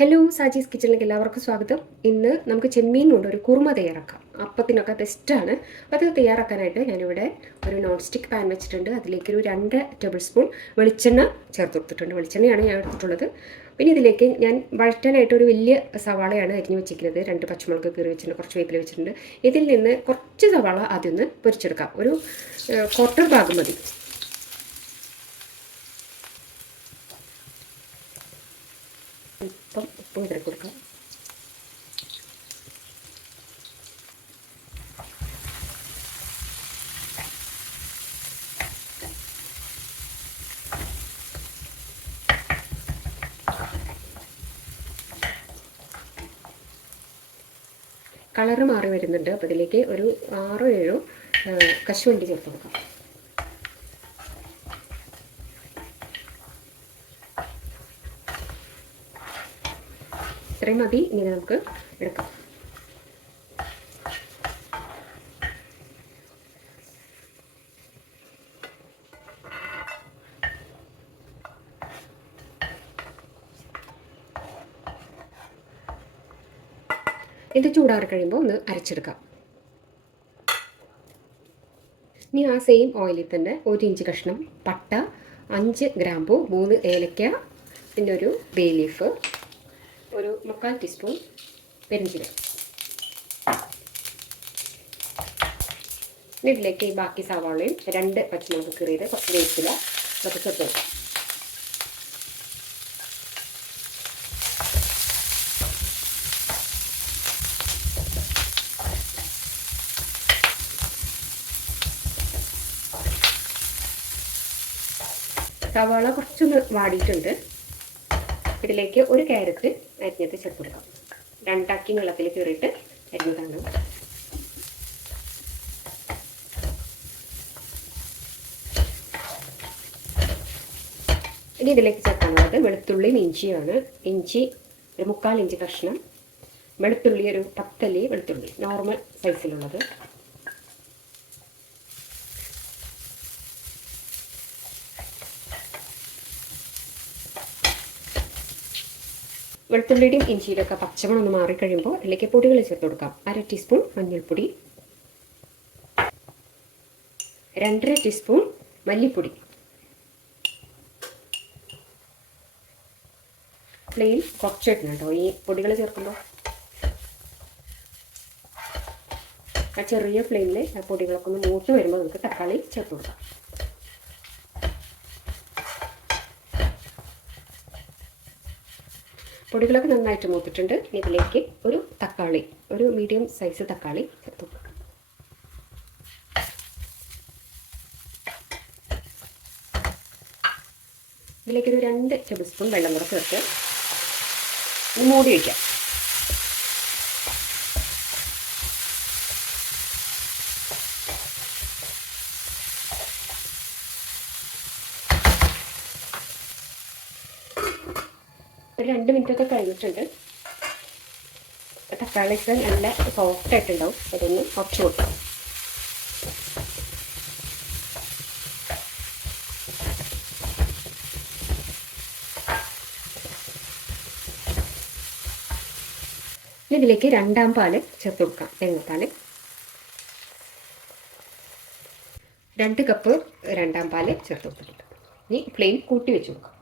Hello Saji's കിച്ചണിലേക്ക് എല്ലാവർക്കും സ്വാഗതം. ഇന്ന് നമുക്ക് ചെമ്മീൻ കൊണ്ട് ഒരു കുറുമ തയ്യാറാക്കാം. അപ്പത്തിനൊക്കെ ബെസ്റ്റാണ് അത് തയ്യാറാക്കാനായിട്ട് ഞാനിവിടെ ഒരു നോൺ സ്റ്റിക്ക് പാൻ വെച്ചിട്ടുണ്ട്. അതിലേക്ക് ഒരു രണ്ട് ടേബിൾ സ്പൂൺ വെളിച്ചെണ്ണ ചേർത്ത് കൊടുത്തിട്ടുണ്ട് വെളിച്ചെണ്ണയാണ് ഞാൻ എടുത്തിട്ടുള്ളത്. പിന്നെ ഇതിലേക്ക് ഞാൻ വഴറ്റാനായിട്ട് ഒരു വലിയ സവാളയാണ് അരിഞ്ഞ് വെച്ചിരിക്കുന്നത്. രണ്ട് പച്ചമുളക് കീറി വെച്ചിട്ടുണ്ട്. കുറച്ച് വേപ്പിൽ വെച്ചിട്ടുണ്ട്. ഇതിൽ നിന്ന് കുറച്ച് സവാള ആദ്യം ഒന്ന് പൊരിച്ചെടുക്കാം. ഒരു ക്വാർട്ടർ ഭാഗം മതി. അല്പം ഉപ്പ് വിതറി കൊടുക്കാം. കളറ് മാറി വരുന്നുണ്ട്. അപ്പോൾ ഇതിലേക്ക് ഒരു ആറോ ഏഴോ കശുവണ്ടി ചേർത്ത് കൊടുക്കാം. ഇത്രയും മതി. ഇങ്ങനെ നമുക്ക് എടുക്കാം. ഇത് ചൂടാറി കഴിയുമ്പോൾ ഒന്ന് അരച്ചെടുക്കാം. ഇനി ആ സെയിം ഓയിലിൽ തന്നെ ഒരു ഇഞ്ച് കഷ്ണം പട്ട അഞ്ച് ഗ്രാമ്പു മൂന്ന് ഏലക്ക പിന്നെ ഒരു ബേ ലീഫ് ഒരു മുക്കാൽ ടീസ്പൂൺ പെരിഞ്ചീരകം. ഇതിലേക്ക് ഈ ബാക്കി സവാളയും രണ്ട് പച്ചമുളക് കീറിയത് കുറച്ച് വേപ്പില അതൊക്കെ ചേർത്ത് വെക്കാം സവാള കുറച്ചൊന്ന് വാടിയിട്ടുണ്ട്. ഇതിലേക്ക് ഒരു ക്യാരറ്റ് അരിഞ്ഞത് ചേർത്ത് കൊടുക്കാം രണ്ടാക്കി വെള്ളത്തിൽ കീറിയിട്ട് അരിഞ്ഞതാണ് ഇനി ഇതിലേക്ക് ചേർക്കാനുള്ളത് വെളുത്തുള്ളി ഇഞ്ചിയാണ്. ഇഞ്ചി ഒരു മുക്കാൽ ഇഞ്ച് കഷ്ണം. വെളുത്തുള്ളി ഒരു പത്തല്ലി വെളുത്തുള്ളി. നോർമൽ സൈസിലുള്ളത് വെളുത്തുള്ളിയുടെയും ഇഞ്ചിയിലൊക്കെ പച്ചമണം ഒന്ന് മാറിക്കഴിയുമ്പോൾ അതിലേക്ക് പൊടികൾ ചേർത്ത് കൊടുക്കാം. അര ടീസ്പൂൺ മഞ്ഞൾപ്പൊടി. രണ്ടര ടീസ്പൂൺ മല്ലിപ്പൊടി. പ്ലെയിൻ കുറച്ചിടണം കേട്ടോ ഈ പൊടികൾ ചേർക്കുമ്പോൾ. ആ ചെറിയ ഫ്ലെയിമിൽ ആ പൊടികളൊക്കെ ഒന്ന് മൂട്ട് വരുമ്പോൾ നമുക്ക് തക്കാളി ചേർത്ത് കൊടുക്കാം. പൊടികളൊക്കെ നന്നായിട്ട് മൂത്തിട്ടുണ്ട്. ഇതിലേക്ക് ഒരു തക്കാളി ഒരു മീഡിയം സൈസ് തക്കാളി ചേർത്ത്. കൊടുക്കാം ഇതിലേക്കൊരു രണ്ട് ടേബിൾ സ്പൂൺ വെള്ളം കൂടെ ചേർത്ത് മൂടി വയ്ക്കാം ഒരു രണ്ട് മിനിറ്റ് ഒക്കെ കഴിഞ്ഞിട്ടുണ്ട്. തക്കാളിക്ക് നല്ല സോഫ്റ്റ് ആയിട്ടുണ്ടാവും. അതൊന്ന് കുറച്ച് കൊടുക്കാം. ഇതിലേക്ക് രണ്ടാം പാൽ ചേർത്ത് കൊടുക്കാം. തേങ്ങാപ്പാൽ രണ്ട് കപ്പ് രണ്ടാം പാൽ ചേർത്ത് കൊടുത്തിട്ടുണ്ട്. ഇനി പ്ലെയിൻ കൂട്ടി വെച്ച് കൊടുക്കാം.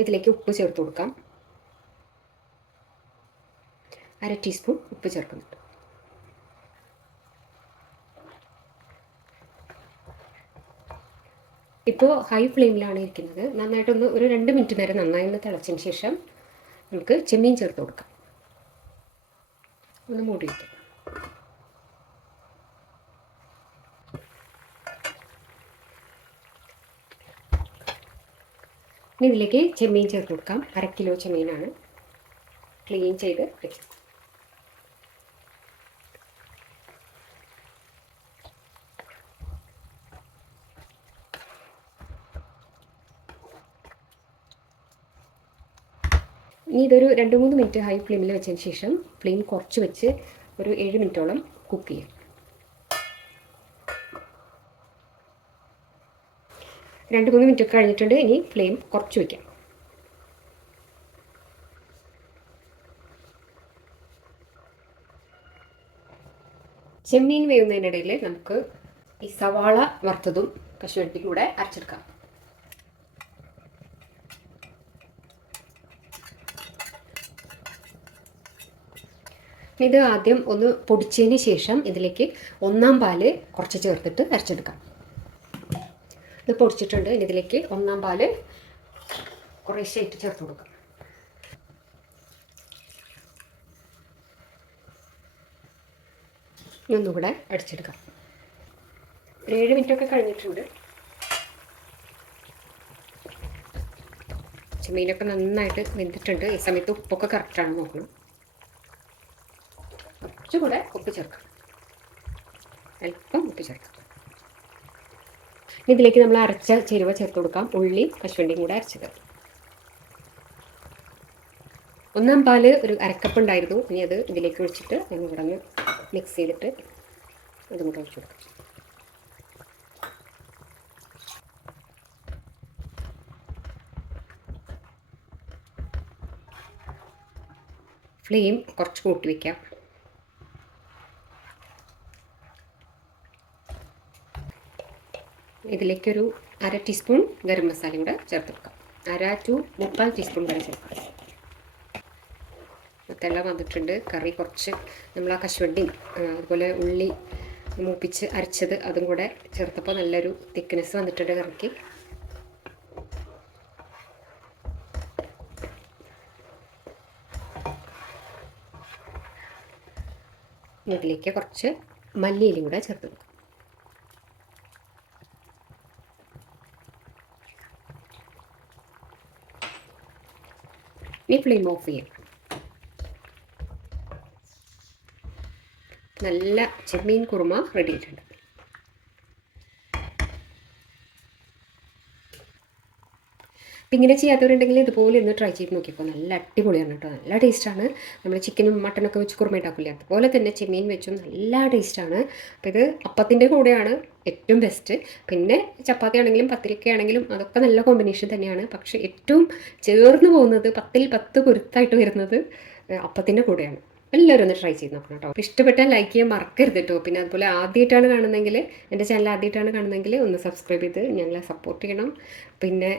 ഇതിലേക്ക് ഉപ്പ് ചേർത്ത് കൊടുക്കാം. അര ടീസ്പൂൺ ഉപ്പ് ചേർക്കുന്നുണ്ട്. ഇപ്പോൾ ഹൈ ഫ്ലെയിമിലാണ് ഇരിക്കുന്നത്. നന്നായിട്ടൊന്ന് ഒരു രണ്ട് മിനിറ്റ് നേരം നന്നായി ഒന്ന് തിളച്ചതിന് ശേഷം നമുക്ക് ചെമ്മീൻ ചേർത്ത് കൊടുക്കാം. ഒന്ന് മൂടി വയ്ക്കാം ഇനി ഇതിലേക്ക് ചെമ്മീൻ ചേർത്ത് കൊടുക്കാം. അര കിലോ ചെമ്മീനാണ്. ക്ലീൻ ചെയ്ത് വെക്കാം. ഇനി ഇതൊരു രണ്ട് മൂന്ന് മിനിറ്റ് ഹൈ ഫ്ലെയിമിൽ വെച്ചതിന് ശേഷം ഫ്ലെയിം കുറച്ച് വെച്ച് ഒരു ഏഴ് മിനിറ്റോളം കുക്ക് ചെയ്യാം. രണ്ട് മൂന്ന് മിനിറ്റ് ഒക്കെ കഴിഞ്ഞിട്ടുണ്ട്. ഇനി ഫ്ലെയിം കുറച്ച് വയ്ക്കാം ചെമ്മീൻ വേവുന്നതിനിടയിൽ നമുക്ക് ഈ സവാള വറുത്തതും കശുവരട്ടി കൂടെ അരച്ചെടുക്കാം ഇത് ആദ്യം ഒന്ന് പൊടിച്ചതിന് ശേഷം ഇതിലേക്ക് ഒന്നാം പാൽ കുറച്ച് ചേർത്തിട്ട് അരച്ചെടുക്കാം. ഇത് പൊടിച്ചിട്ടുണ്ട്. ഇനി ഇതിലേക്ക് ഒന്നാം പാൽ കുറേശ്ശായിട്ട് ചേർത്ത് കൊടുക്കാം. ഇന്നൊന്നുകൂടെ അടിച്ചെടുക്കാം. ഒരു ഏഴ് മിനിറ്റൊക്കെ കഴിഞ്ഞിട്ടുണ്ട്. മീനൊക്കെ നന്നായിട്ട് വെന്തിട്ടുണ്ട്. ഈ സമയത്ത് ഉപ്പൊക്കെ കറക്റ്റാണ് നോക്കണം. കുറച്ചുകൂടെ ഉപ്പ് ചേർക്കാം. അല്പം ഉപ്പ് ചേർക്കാം. ഇതിലേക്ക് നമ്മൾ അരച്ച ചേരുവ ചേർത്ത് കൊടുക്കാം. ഉള്ളി കശുവണ്ടിയും കൂടെ അരച്ചത്. ഒന്നാം പാൽ ഒരു അരക്കപ്പ് ഉണ്ടായിരുന്നു. ഇനി അത് ഇതിലേക്ക് ഒഴിച്ചിട്ട് ഞങ്ങൾ ഇവിടെ ഒന്ന് മിക്സ് ചെയ്തിട്ട് അതും കൂടെ ഒഴിച്ചു കൊടുക്കാം. ഫ്ലെയിം കുറച്ച് കൂട്ടി വയ്ക്കാം ഇതിലേക്കൊരു അര ടീസ്പൂൺ ഗരം മസാലയും കൂടെ ചേർത്ത് വെക്കാം അര ടു മുക്കാൽ ടീസ്പൂൺ വരെ ചേർക്കാം മത്തെല്ലാം വന്നിട്ടുണ്ട്. കറി കുറച്ച് നമ്മൾ ആ കശുവണ്ടി അതുപോലെ ഉള്ളി മൂപ്പിച്ച് അരച്ചത് അതും കൂടെ ചേർത്തപ്പോൾ നല്ലൊരു തിക്നെസ് വന്നിട്ടുണ്ട് കറിക്ക്. ഇതിലേക്ക് കുറച്ച് മല്ലിയിലും കൂടെ ചേർത്ത് കൊടുക്കാം. ഇനി ഫ്ലെയിം ഓഫ് ചെയ്യാം നല്ല ചെമ്മീൻ കുറുമ റെഡി ആയിട്ടുണ്ട്. അപ്പം ഇങ്ങനെ ചെയ്യാത്തവരുണ്ടെങ്കിൽ ഇതുപോലെ ഒന്ന് ട്രൈ ചെയ്ത് നോക്കിയപ്പോൾ നല്ല അടിപൊളിയാണ് കേട്ടോ. നല്ല ടേസ്റ്റാണ് നമ്മൾ ചിക്കനും മട്ടനൊക്കെ വെച്ച് കുറുമ ഉണ്ടാക്കില്ല അതുപോലെ തന്നെ ചെമ്മീൻ വെച്ചും നല്ല ടേസ്റ്റാണ് അപ്പോൾ ഇത് അപ്പത്തിന്റെ കൂടെയാണ് ഏറ്റവും ബെസ്റ്റ് പിന്നെ ചപ്പാത്തി ആണെങ്കിലും പത്തിരിക്ക ആണെങ്കിലും അതൊക്കെ നല്ല കോമ്പിനേഷൻ തന്നെയാണ്. പക്ഷേ ഏറ്റവും ചേർന്ന് പോകുന്നത് പത്തിൽ പത്ത് കുരുത്തായിട്ട് വരുന്നത് അപ്പത്തിന്റെ കൂടെയാണ്. എല്ലാവരും ഒന്ന് ട്രൈ ചെയ്ത് നോക്കണം കേട്ടോ ഇഷ്ടപ്പെട്ടാൽ ലൈക്ക് ചെയ്യാൻ മറക്കരുത് കേട്ടോ പിന്നെ അതുപോലെ ആദ്യമായിട്ടാണ് കാണുന്നതെങ്കിൽ എന്റെ ചാനൽ ആദ്യമായിട്ടാണ് കാണുന്നതെങ്കിൽ ഒന്ന് സബ്സ്ക്രൈബ് ചെയ്ത് ഞങ്ങളെ സപ്പോർട്ട് ചെയ്യണം. പിന്നെ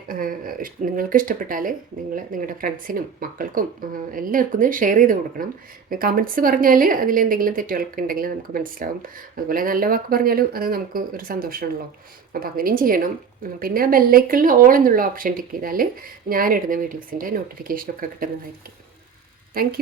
നിങ്ങൾക്ക് ഇഷ്ടപ്പെട്ടാൽ നിങ്ങൾ നിങ്ങളുടെ ഫ്രണ്ട്സിനും മക്കൾക്കും എല്ലാവർക്കും ഷെയർ ചെയ്ത് കൊടുക്കണം. കമന്റ്സ് പറഞ്ഞാൽ അതിലെന്തെങ്കിലും തെറ്റുകളൊക്കെ ഉണ്ടെങ്കിൽ നമുക്ക് മനസ്സിലാവും. അതുപോലെ നല്ല വാക്ക് പറഞ്ഞാലും അത് നമുക്ക് ഒരു സന്തോഷമാണല്ലോ. അപ്പോൾ അങ്ങനെയും ചെയ്യണം. പിന്നെ ബെല്ലൈക്കിളിൽ ഓൾ എന്നുള്ള ഓപ്ഷൻ ടിക്ക് ചെയ്താൽ ഞാനിടുന്ന വീഡിയോസിന്റെ നോട്ടിഫിക്കേഷനൊക്കെ കിട്ടുന്നതായിരിക്കും. താങ്ക്